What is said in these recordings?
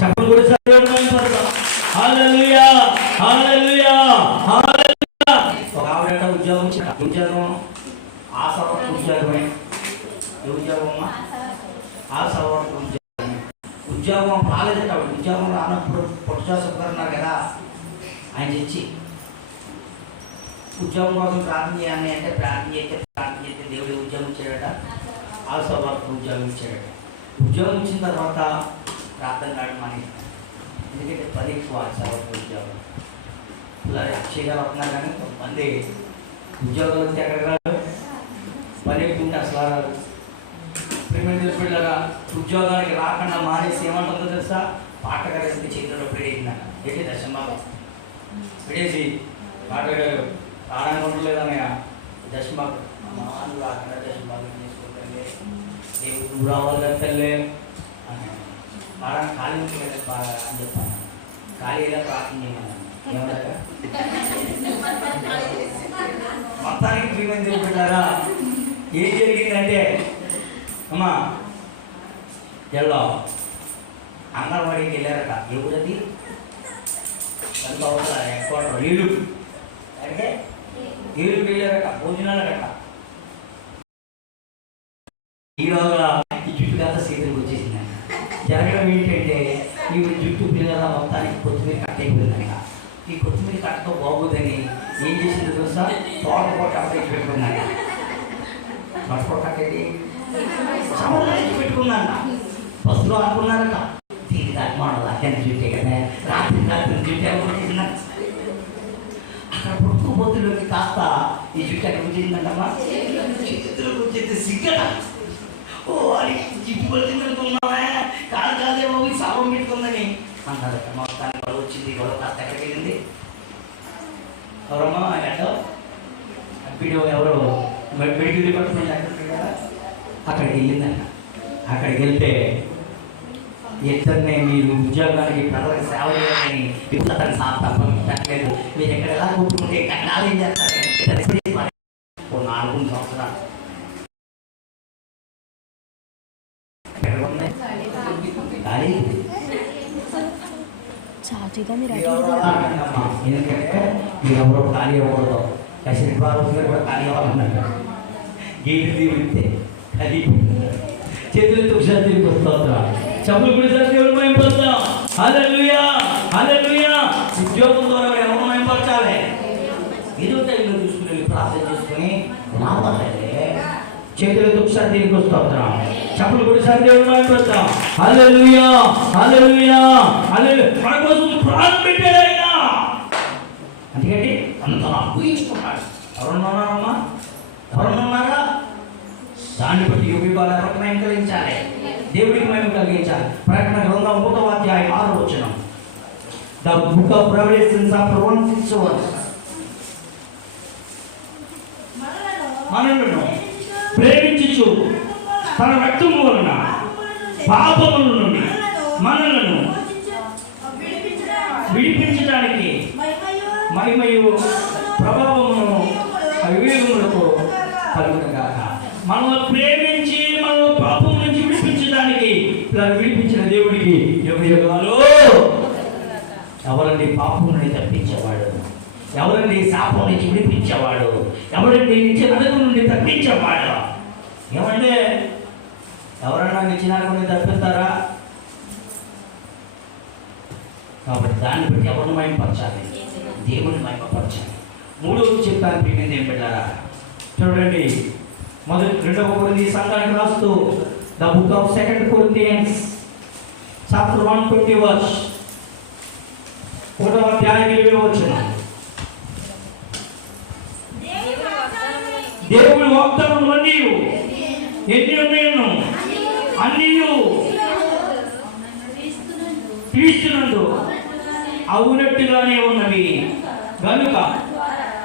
చెప్పలు కూడా హల్లెలూయా హల్లెలూయా హల్లెలూయా. ఒక ఆవిడ ఉద్యోగం ఆశవర్కర్ ఉద్యోగమే. ఉద్యోగమా ఆశవర్కర్ ఉద్యోగం రాలేదంటే ఆవిడ ఉద్యోగం రానప్పుడు పొట్టున్నారు కదా ఆయన తెచ్చి ఉద్యోగం కోసం ప్రార్థన చేయాలి అంటే ప్రార్థన చేస్తే దేవుడి ఉద్యోగం ఇచ్చాడట. ఆశవర్కర్ ఉద్యోగం ఇచ్చాడట. ఉద్యోగం ఇచ్చిన తర్వాత ప్రార్థన కావడం అని ఎందుకంటే పని ఎక్కువ ఆశవర్కర్ ఉద్యోగం ఇలా అక్షయగా వస్తున్నారు. కానీ కొంతమంది ఉద్యోగాలు వస్తే ఎక్కడికి రాదు, పని ఎక్కువ ఉంటే అసలు రాదు. ప్రేమ తెలిసిపెట్టారా ఉద్యోగానికి రాకుండా మానేసి ఏమంటుందో తెలుసా, పాట కలిసి చేతిలో పెడేసిందన్న. ఏంటి దశమాలు పెడేసి పాటగారు రావడానికి ఉండలేదన్నయ్య దశమాలు అమ్మాలు రాకుండా దశమాలు చేసుకుంటే నువ్వు రావాలి తల్లే అని పాడడానికి ఖాళీ ఉంటుంది కదా అని చెప్పాను. ఖాళీ ఎలా ప్రార్థన చేయమన్నాను. ఏమన్నాక మొత్తానికి ప్రియమైన తెలిసిపెట్టారా ఏం జరిగిందంటే అమ్మా ఎల్లో అంగన్వాడీకి వెళ్ళారట. ఎవరది ఎక్కువ నీళ్ళు అంటే నీళ్ళు వెళ్ళారట, భోజనాలు కట్ట. ఈరోజు ఈ జుట్టు కథ సీతలకు వచ్చేసిందంట. జరగడం ఏంటంటే ఈ జుట్టు పిల్లల మొత్తానికి కొత్తిమీర కట్ట అయిపోయిందంట. ఈ కొత్తిమీర కట్టతో బాగుందని ఏం చేసింది తెలుసా, తోటపూట కట్టేసి పెట్టుకున్నాక. తోటపూట కట్టేది పెట్టుకున్నాక బస్సులో అనుకున్నారట దీని దాని అత్యంత జుట్టే కదా రాత్రి రాత్రి జుట్టే అక్కడ పుట్టుకుపోతులోకి కాస్త ఈ జుట్టు ఎక్కడ వచ్చిందంటమ్మా చేతులకు వచ్చేది సిగ్గట. ఓ అది జిట్టు పడుతుందనుకున్నావా కాదు కాదే బాబు సాపం పెట్టుకుందని అన్నారట. మొత్తానికి గొడవ వచ్చింది. గొడవ కాస్త ఎక్కడికి వెళ్ళింది ఎవరమ్మా ఎక్కడో వీడియో ఎవరో మెడికల్ డిపార్ట్మెంట్ ఎక్కడ కదా అక్కడికి వెళ్ళిందంట. అక్కడికి వెళ్తే ఇద్దరినే మీరు ఉద్యోగానికి ప్రజలకు సేవ చేయాలని ఇప్పుడు సాధలేదు. మీరు ఎక్కడ ఎలా కూర్చుంటే ఎక్కడ ఏం చేస్తారు. 4 సంవత్సరాలు ఎందుకంటే మీరు ఎవరో ఖాళీ అవ్వకూడదు. శనివారం కూడా ఖాళీ అవ్వాలన్నారు. గేటు తీరితే ఖాళీ చేతులతో ఒకసారి తిరిగి వస్తా చెప్పులు కూడా దేవుడు మహిమపడతాం. హల్లెలూయా హల్లెలూయా. ఉద్యోగం ద్వారా ఎవరు మహిమపరచాలి. ఏదో టైంలో చూసుకుని ప్రార్థన చేసుకుని రావాలి. చేతులతో ఒకసారి తిరిగి వస్తాం. చెప్పులు కూడా దేవుడు మహిమపడతాం. హల్లెలూయా హల్లెలూయా హల్లెలూయా. మన కోసం ప్రాణం పెట్టాడు ఆయన. అందుకంటే అంత ఊహించుకున్నాడు. ఎవరున్నారమ్మా ఎవరున్నారా దాన్ని బట్టి యుగాలు ఎవరికి మహిమ కలిగించాలి, దేవుడికి మహిమ కలిగించాలి. ప్రకటన గ్రంథం 3వ అధ్యాయం 6వ వచనం. The book of Revelation chapter 1:6. మనలను ప్రేమించుచు తన రక్తము వలన పాపముల నుండి మనలను విడిపించడానికి మహిమయు ప్రభావమును అవివేకములకు కలుగునుగాక. మనల్ని ప్రేమించి మనల్ని పాపం నుంచి విడిపించడానికి విడిపించిన దేవుడికి యుగాలు. ఎవరండి పాపం నుండి తప్పించేవాడు? ఎవరండి శాపం నుంచి విడిపించేవాడు? ఎవరండి నిత్య నరకం నుండి తప్పించేవాడు? ఏమంటే ఎవరన్నా నిత్య నరకం నుండి తప్పిస్తారా? కాబట్టి దాన్ని బట్టి ఎవరిని మహిమపరచాలి? దేవుని మహిమపరచాలి. 3వది చెప్పాను ప్రియమైన ఏం పెట్టారా చూడండి. 2వ కొరింథీ సంఘానికి రాస్తూ The book of 2 Corinthians chapter 1:20 verse. 1వ అధ్యాయం 20వ వచనం. దేవుని వాగ్దానములు ఎన్ని ఉన్నాయో అన్నీ క్రీస్తునందు అవునట్టుగానే ఉన్నవి కనుక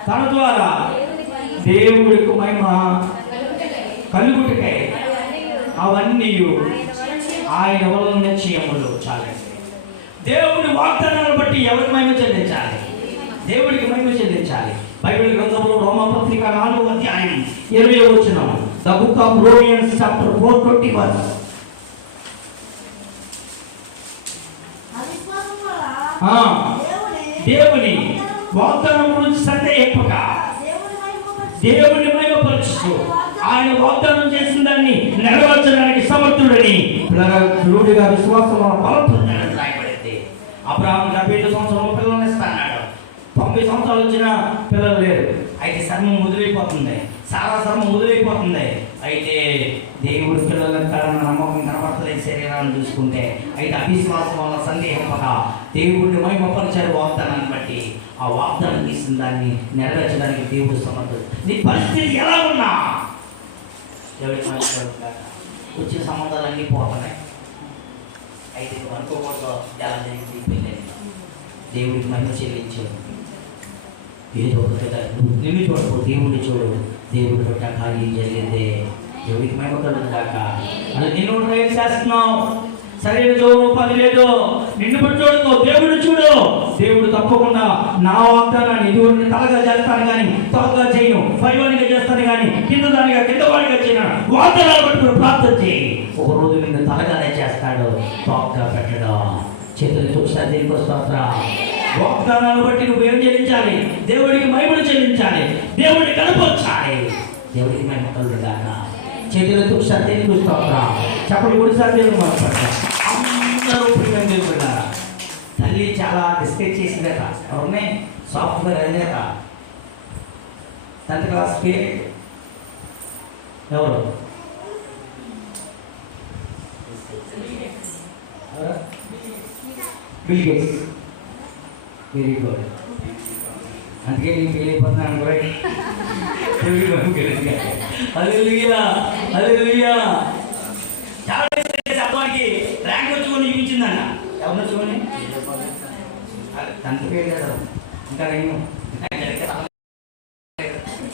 తన ద్వారా దేవుడికి మహిమ కలుగుటకై అవన్నీ ఆయన వలన నిశ్చయములు. చాలండి. దేవుడి వాగ్దానాలను బట్టి ఎవరికి మహిమ చెల్లించాలి? దేవుడికి మహిమ చెల్లించాలి. బైబిల్ గ్రంథంలో రోమాపత్రిక 4వ అధ్యాయం 20వ వచనం. The book of Romans chapter 4:20 verse. దేవుని వాగ్దానం గురించి సందేహింపక దేవుని మహిమపరచు, ఆయన వాగ్దానం చేసిన దాన్ని నెరవేర్చడానికి సమర్థుడని రూఢిగా విశ్వాసం బలపొందాలని రాయబడింది. అబ్రాహాము 75 సంవత్సరాల పిల్లల్ని ఇస్తాడు. 90 సంవత్సరాలు వచ్చిన పిల్లలు లేరు. అయితే శర్మం వదిలిపోతుంది, సారా శర్మం వదిలిపోతుంది. అయితే దేవుడి పిల్లల నమ్మకం కనబడతలేదు శరీరాన్ని చూసుకుంటే. అయితే అవిశ్వాసం వల్ల సందేహపక దేవుడిని మహిమపరిచారు వాగ్దానాన్ని బట్టి. ఆ వాగ్దానం తీసిన దాన్ని నెరవేర్చడానికి దేవుడు సమర్థుడు. నీ పరిస్థితి ఎలా ఉన్నా దేవుడికి వచ్చే సంబంధాలన్నీ పోతున్నాయి. అయితే నువ్వు అనుకోకూడదు ఎలా జరిగింది. దేవుడికి మహిమ చెల్లించాడు. ఏదో ఒకటి నువ్వు నిన్ను చూడకు, దేవుడిని చూడు. దేవుడి పట్ల కార్యం జరిగిందే దేవుడికి మహిమ కలుగుగాక. అది నిన్ను ట్రైన్ చేస్తున్నావు, సరైన రూపాయలు లేదు. నిన్ను బట్టి చూడదు, దేవుడిని చూడు. దేవుడు తప్పకుండా నా వాగ్దానాన్ని దేవుడిని తలగా చేస్తాను కానీ తొలగా చేయను, పైవాడిగా చేస్తాను కానీ కింద దానిగా కింద వాడిగా చేయను. వాగ్దానాలు పట్టుకుని ప్రార్థన చేయి. ఒక రోజు నిన్ను తలగానే చేస్తాడు, తోకగా పెట్టడం. చేతులు చూస్తారు దీనికి వస్తా. వాగ్దానాలు బట్టి నువ్వేం చెల్లించాలి? దేవుడికి మహిమను చెల్లించాలి, దేవుడిని కనపరచాలి. దేవుడికి మహిమ కలుగుగాక. చేతులు చూస్తారు దీనికి చూస్తా. చెప్పలు కూడా సార్ దేవుడు మాట్లాడతారు. అందరూ ప్రియం దేవుడున్నారా? తల్లి చాలా డిస్కస్ చేసిందట. ఎవరిని? సాఫ్ట్వేర్ అధినేత 10th క్లాస్కి ఎవరు? Bill gates. Very good. అందుకే నేను వెళ్ళిపోతున్నాను కూడా. అబ్బాయికి ర్యాంక్ వచ్చుకొని చూపించిందన్న. ఎవరు వచ్చుకొని? 10th ఫెయిల్ కదా, ఇంకా నేను.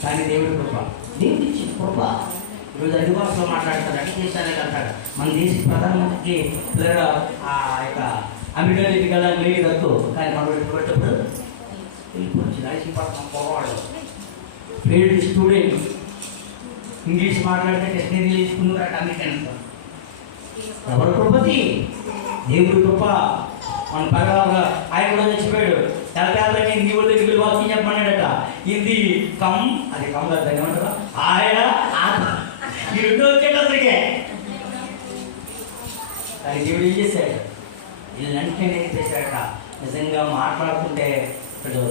కానీ దేవుడి కృప, దేవుడి ఇచ్చిన కృప. ఈరోజు అన్ని భాషలో మాట్లాడతాడు, అన్ని దేశాలే అంటాడు. మన దేశ ప్రధానమంత్రికి ఆ యొక్క అమెరికా ఇంటికి వెళ్ళాలని లేదు వద్దు. కానీ మనం పెట్టేటప్పుడు వెళ్ళిపోవచ్చు. నరసింహపట్నం పోవాడు ఫెయిల్డ్ స్టూడెంట్. ఇంగ్లీష్ మాట్లాడితే టెస్ట్ని తీసుకున్నాడు అమెరికన్. ఎవరు కృపతి? దేవుడి కృప. మన పగలగా ఆయన కూడా చచ్చిపోయాడు. తెల్లకి హిందీ వాళ్ళు దగ్గర వాక్యం చెప్పమన్నాడట. హిందీ కమ్, అది కమ్ కదా ఏమంటారా? ఆయన ఈ రెండు వచ్చేట అసలుకే. కానీ దేవుడు ఏం చేశాడు? వీళ్ళంటే ఏం చేశాడట? నిజంగా మాట్లాడుతుంటే ఇప్పుడు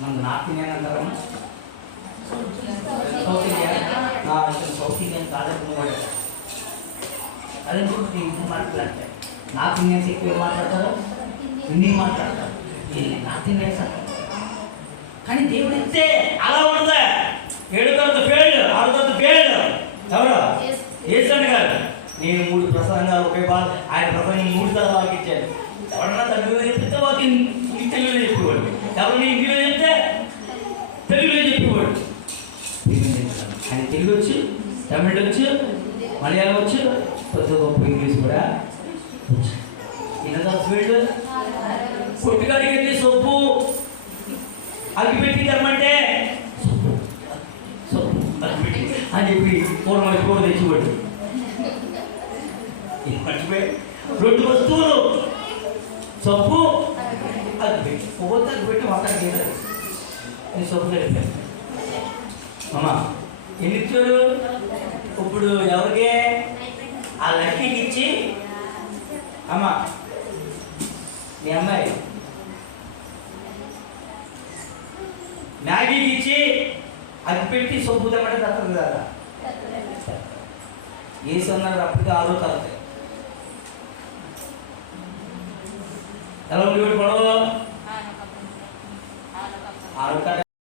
మన నార్త్ ఇండియన్ అంటారమ్మా, సౌత్ ఇండియన్. సౌత్ ఇండియన్ కాదనుకున్నాడు. అదే ఇంకో మాట్లాడితే నార్త్ ఇండియన్స్ ఎక్కువ మాట్లాడతారు, హిందీ మాట్లాడతారు. నార్త్ ఇండియన్స్ అంటారు. కానీ దేవుడు ఇస్తే అలా ఉండదా? 7 తర్వాత ఫెయిల్డ్, 6 తర్వాత ఫెయిల్డ్. ఎవరు? ఏసాడు గారు. నేను 3 ప్రసంగాలు ఒకే బాగా ఆయన ప్రసంగం 3 సార్లు వాళ్ళకి ఇచ్చాను. ఎవరన్నా తెలుగులో చెప్తే వాళ్ళకి తెలుగులో చెప్పేవాడు, ఎవరిని హిందీలో చెప్తే తెలుగులో చెప్పేవాడు. ఆయన తెలుగు వచ్చు, తమిళ వచ్చు, మలయాళం వచ్చు, కొద్ది గొప్ప ఇంగ్లీష్ కూడా వచ్చు. ఈయన ఫీల్డ్ కొట్టుగాడికి సొప్పు అగ్గిపెట్టి తెమ్మంటే అగ్గిపెట్టి అని చెప్పి కూర తెచ్చిపోయాడు. మర్చిపోయి 2 వస్తువులు సొప్పు అగ్గిపెట్టి పోతే అగ్గిపెట్టి మాట్లాడలేదు. నీ సొప్పు తెలిపాను అమ్మా. ఎన్ని ఇచ్చాడు? ఇప్పుడు ఎవరికి? ఆ లక్కీకి ఇచ్చి, అమ్మా మీ అమ్మాయి మ్యాగీకి ఇచ్చి అది పెట్టి సొప్పు తెమ్మంటే తప్పదు కదా. ఏసి ఉన్నారు అప్పటికి 6వ తరగతి. ఎలా ఉండేవాడు? పడవ 6